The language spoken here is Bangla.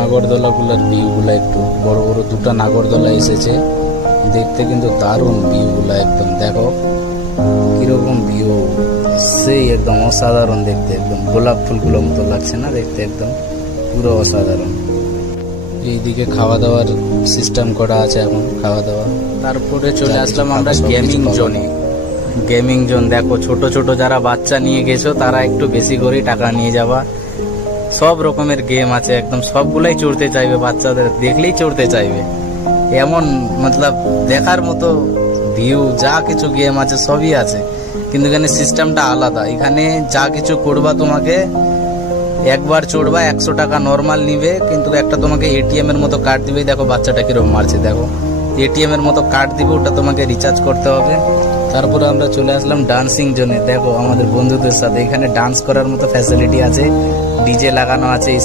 নাগরদোলাগুলোর ভিউগুলো একটু বড় বড় দুটো নাগরদোলা এসেছে, দেখতে কিন্তু দারুণ ভিউগুলো, একদম দেখো কিরকম ভিউ, সেই একদম অসাধারণ দেখতে, একদম গোলাপ ফুলগুলো মতো লাগছে না দেখতে, একদম পুরো অসাধারণ। এইদিকে খাওয়া দাওয়ার সিস্টেম করা আছে, এখন খাওয়া দাওয়া। তারপরে চলে আসলাম আমরা গেমিং জোনে। গেমিং জোন দেখো, ছোট ছোট যারা বাচ্চা নিয়ে গেছো তারা একটু বেশি করে টাকা নিয়ে যাবা। সব রকমের গেম আছে, একদম সবগুলাই চড়তে চাইবে, বাচ্চাদের দেখলেই চড়তে চাইবে, এমন মতলব দেখার মতো ভিউ, যা কিছু গেম আছে সবই আছে। কিন্তু এখানে সিস্টেমটা আলাদা, এখানে যা কিছু করবা তোমাকে একবার চড়বা 100 টাকা নর্মাল নিবে, কিন্তু একটা তোমাকে এটিএম এর মতো কার্ড দিবে। দেখো বাচ্চাটা কিরকম মারছে, দেখো এটিএম এর মতো কার্ড দিবে, ওটা তোমাকে রিচার্জ করতে হবে। তারপরে আমরা চলে আসলাম ডান্সিং জোনে। দেখো আমাদের বন্ধুদের সাথে এখানে ডান্স করার মতো ফ্যাসিলিটি আছে, ডিজে লাগানো আছে।